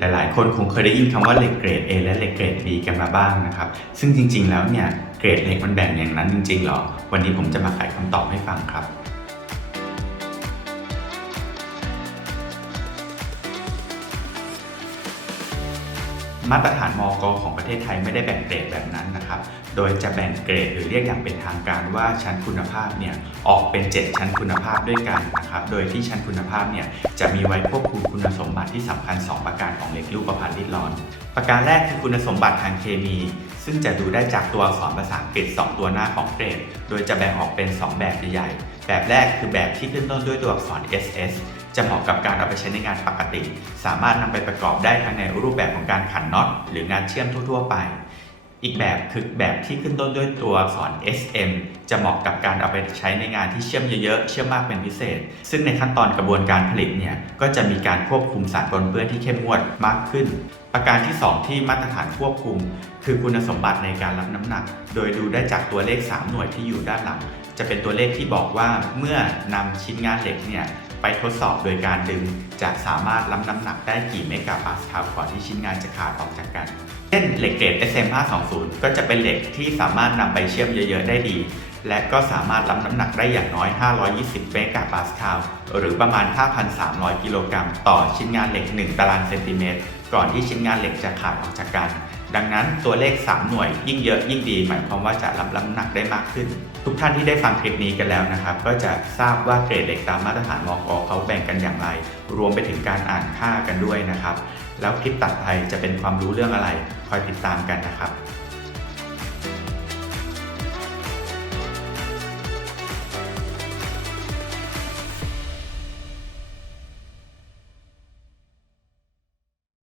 หลาย ๆ คนคงเคยได้ยินคำว่าเหล็กเกรด A และเหล็กเกรด B กันมาบ้างนะครับ ซึ่งจริง ๆ แล้วเนี่ย เกรดเหล็กมันแบ่งอย่างนั้นจริง ๆ หรอ วันนี้ผมจะมาไขคำตอบให้ฟังครับ มาตรฐานมอกของประเทศไทยไม่ได้แบ่งเกรดแบบนั้นนะครับ โดยจะแบ่งเกรดหรือเรียกอย่างเป็นทางการว่าชั้นคุณภาพเนี่ยออกเป็น 7 ชั้นคุณภาพด้วยกันนะครับ โดยที่ชั้นคุณภาพเนี่ยจะมีไว้ควบคุมคุณสมบัติที่สำคัญ 2 ประการของเหล็กรูปพรรณริดร้อน ประการแรกคือคุณสมบัติทางเคมี ซึ่งจะดูได้จากตัวอักษรภาษาอังกฤษ 2 ตัวหน้าของเกรด โดยจะแบ่งออกเป็น 2 แบบใหญ่ แบบแรกคือแบบที่ขึ้นต้นด้วยตัวอักษร SS จะเหมาะกับการเอาไปใช้ในงานปกติ สามารถนำไปประกอบได้ทั้งในรูปแบบของการขันน็อตหรืองานเชื่อมทั่ว ๆ ไป อีกแบบคือแบบที่ขึ้นต้นด้วยตัวอักษร SM จะเหมาะกับการเอาไปใช้ในงานที่เชื่อมเยอะๆ เชื่อมมากเป็นพิเศษ ซึ่งในขั้นตอนกระบวนการผลิตเนี่ยก็จะมีการควบคุมสารปนเปื้อนที่เข้มงวดมากขึ้น ประการที่ 2 ที่มาตรฐานควบคุม คือคุณสมบัติในการรับน้ำหนัก โดยดูได้จากตัวเลข 3 หน่วยที่อยู่ด้านหลังจะเป็นตัวเลขที่บอกว่าเมื่อนำชิ้นงานเหล็กเนี่ย ไปทดสอบโดยการดึง จะสามารถรับน้ำหนักได้กี่เมกะปาสคาลก่อนที่ชิ้นงานจะขาดออกจากกัน เช่นเหล็กเกรด SM520 ก็จะเป็นเหล็กที่สามารถนำไปเชื่อมเยอะ ๆ ได้ดี และก็สามารถรับน้ำหนักได้อย่างน้อย 520เมกะปาสคาลหรือประมาณ 5,300 กิโลกรัมต่อชิ้นงานเหล็ก 1 ตารางเซนติเมตร ก่อนที่ชิ้นงานเหล็กจะขาดออกจากกัน ดังนั้นตัวเลข 3 หน่วยยิ่งเยอะยิ่งดี หมายความว่าจะรับน้ำหนักได้มากขึ้น ทุกท่านที่ได้ฟังคลิปนี้กันแล้วนะครับ ก็จะทราบว่าเกรดเหล็กตามมาตรฐานมอกเขาแบ่งกันอย่างไร รวมไปถึงการอ่านค่ากันด้วยนะครับ แล้วคลิปตัดไปจะเป็นความรู้เรื่องอะไร คอยติดตามกันนะครับ